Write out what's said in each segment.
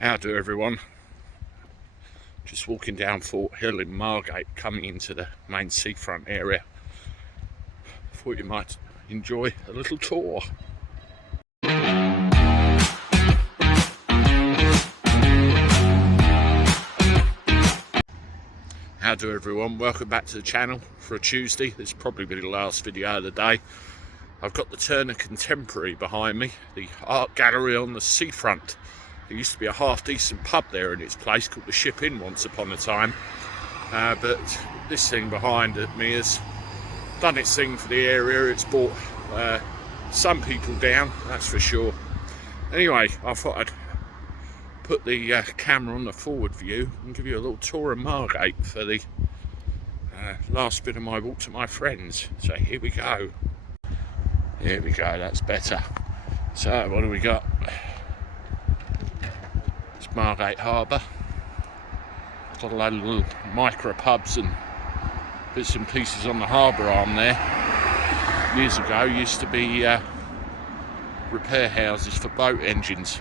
How do everyone? Just walking down Fort Hill in Margate, coming into the main seafront area. Thought you might enjoy a little tour. How do everyone? Welcome back to the channel for a Tuesday. This will probably be the last video of the day. I've got the Turner Contemporary behind me, the art gallery on the seafront. There used to be a half-decent pub there in its place called the Ship Inn once upon a time. But this thing behind me has done its thing for the area. It's brought some people down, that's for sure. Anyway, I thought I'd put the camera on the forward view and give you a little tour of Margate for the last bit of my walk to my friends. So here we go. Here we go, that's better. So what do we got? It's Margate Harbour. Got a load of little micro pubs and bits and pieces on the harbour arm there. Years ago used to be repair houses for boat engines.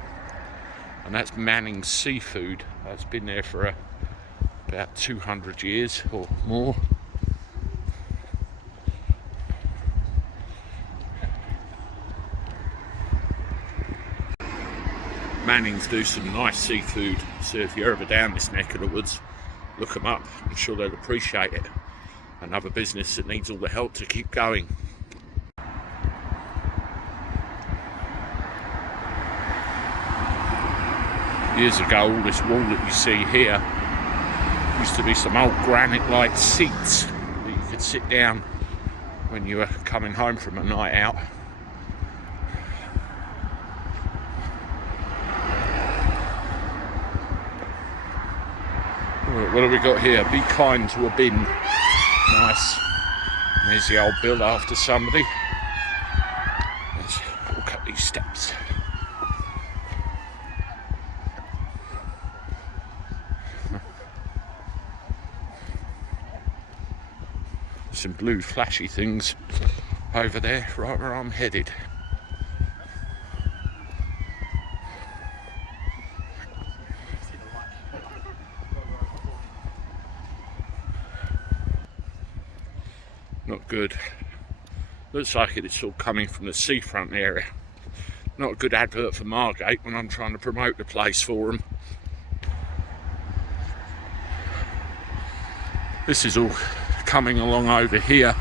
And that's Manning Seafood. That's been there for about 200 years or more. Manning's do some nice seafood, so if you're ever down this neck of the woods, look them up. I'm sure they'll appreciate it. Another business that needs all the help to keep going. Years ago, all this wall that you see here used to be some old granite-like seats that you could sit down when you were coming home from a night out. What have we got here? Be kind to a bin. Nice. And there's the old bill after somebody. Let's walk up these steps. Some blue flashy things over there, right where I'm headed. Not good. Looks like it's all coming from the seafront area. Not a good advert for Margate when I'm trying to promote the place for them. This is all coming along over here.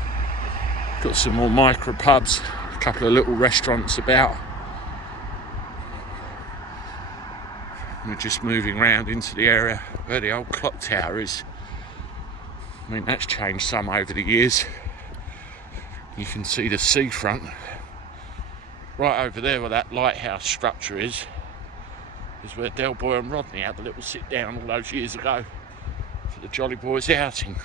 Got some more micro pubs, a couple of little restaurants about. We're just moving around into the area where the old clock tower is. I mean, that's changed some over the years. You can see the seafront right over there where that lighthouse structure is where Del Boy and Rodney had a little sit down all those years ago for the Jolly Boys outing.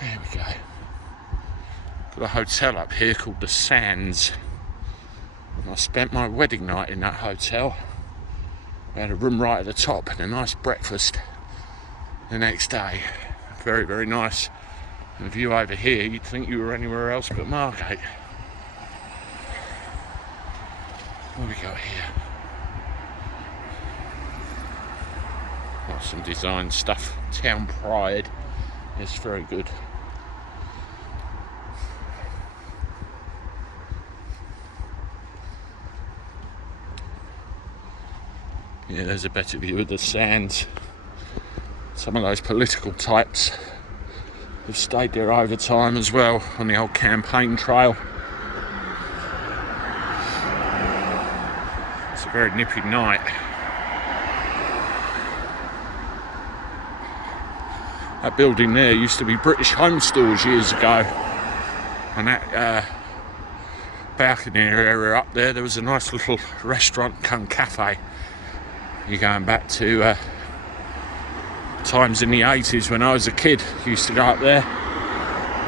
There we go. Got a hotel up here called the Sands. And I spent my wedding night in that hotel. We had a room right at the top and a nice breakfast the next day. Very, very nice. And the view over here, you'd think you were anywhere else but Margate. What do we got here? Got some design stuff. Town Pride. It's very good. Yeah, there's a better view of the sands. Some of those political types have stayed there over time as well on the old campaign trail. It's a very nippy night. That building there used to be British Home Stores years ago, and that balcony area up there was a nice little restaurant cum cafe. You're going back to times in the 80s when I was a kid. Used to go up there.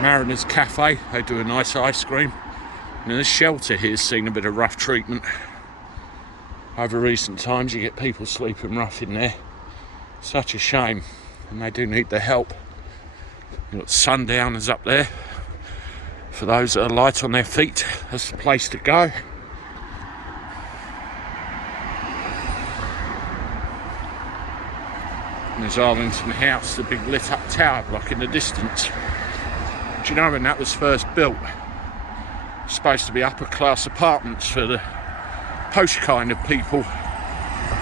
Mariner's Cafe, they do a nice ice cream. And the shelter here's seen a bit of rough treatment. Over recent times you get people sleeping rough in there. Such a shame, and they do need the help. You've got Sundowners up there. For those that are light on their feet, that's the place to go. And there's Arlington House, the big lit up tower block in the distance. Do you know when that was first built? It's supposed to be upper class apartments for the posh kind of people.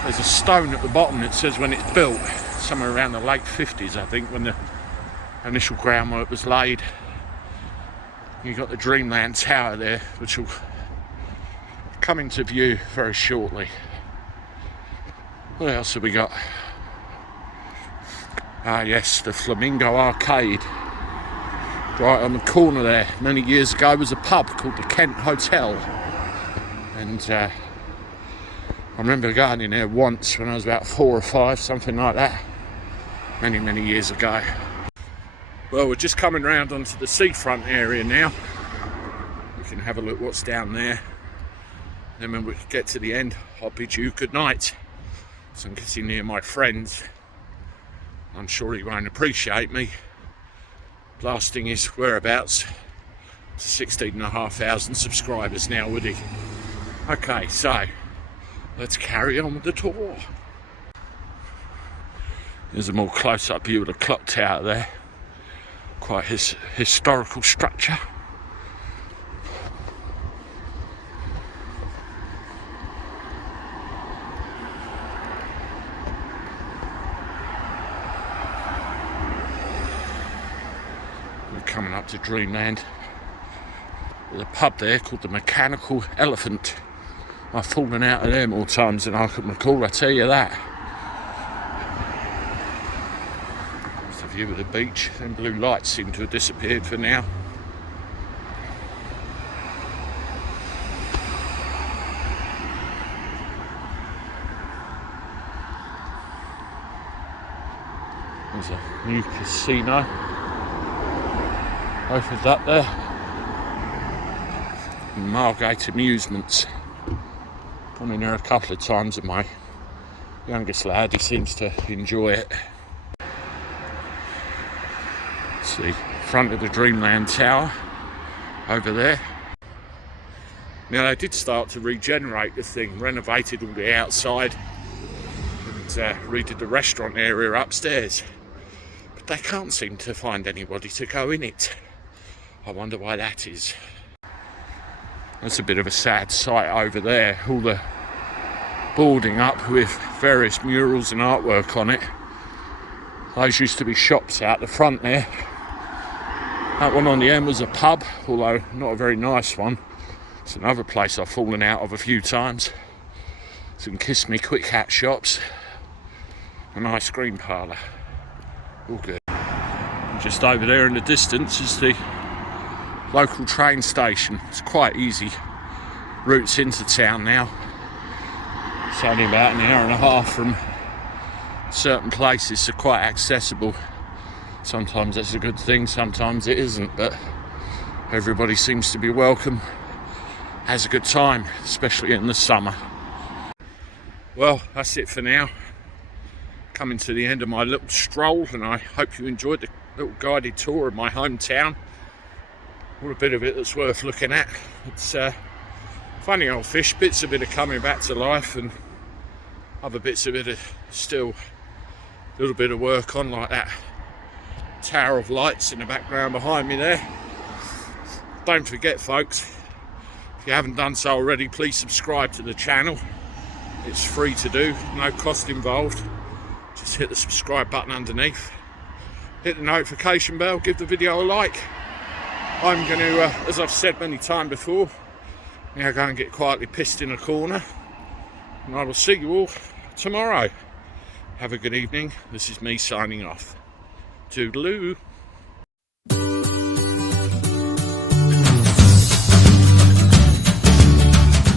There's a stone at the bottom that says when it's built, somewhere around the late 50s I think, when the initial groundwork was laid. You've got the Dreamland tower there, which will come into view very shortly. What else have we got? Ah yes, the Flamingo Arcade. Right on the corner there, many years ago, was a pub called the Kent Hotel. And I remember going in there once when I was about 4 or 5, something like that. Many years ago. Well, we're just coming round onto the seafront area now. We can have a look what's down there. Then when we get to the end, I'll bid you good night. So I'm getting near my friends. I'm sure he won't appreciate me blasting his whereabouts to 16,500 subscribers now, would he? Okay, so let's carry on with the tour. Here's a more close-up view of the clock tower there. Quite historical structure. We're coming up to Dreamland. There's a pub there called the Mechanical Elephant. I've fallen out of there more times than I can recall, I tell you that. There's the view of the beach. Them blue lights seem to have disappeared for now. There's a new casino. Opened up there. Margate Amusements. I've been there a couple of times with my youngest lad. He seems to enjoy it. See, front of the Dreamland Tower over there. Now they did start to regenerate the thing, renovated all the outside and redid the restaurant area upstairs. But they can't seem to find anybody to go in it. I wonder why that is. That's a bit of a sad sight over there, all the boarding up with various murals and artwork on it. Those used to be shops out the front there. That one on the end was a pub, although not a very nice one. It's another place I've fallen out of a few times. Some Kiss Me Quick Hat shops, an ice cream parlour, all good. And just over there in the distance is the local train station. It's quite easy routes into town now. It's only about an hour and a half from certain places, so quite accessible. Sometimes that's a good thing, sometimes it isn't, but everybody seems to be welcome, has a good time, especially in the summer. Well, that's it for now. Coming to the end of my little stroll, and I hope you enjoyed the little guided tour of my hometown. All a bit of it that's worth looking at. It's funny old fish, bits of it are coming back to life and other bits of it are still a little bit of work on, like that tower of lights in the background behind me there. Don't forget folks, if you haven't done so already, please subscribe to the channel. It's free to do, no cost involved. Just hit the subscribe button underneath, hit the notification bell, give the video a like. I'm going to, as I've said many times before, now go and get quietly pissed in a corner, and I will see you all tomorrow. Have a good evening. This is me signing off. Toodaloo.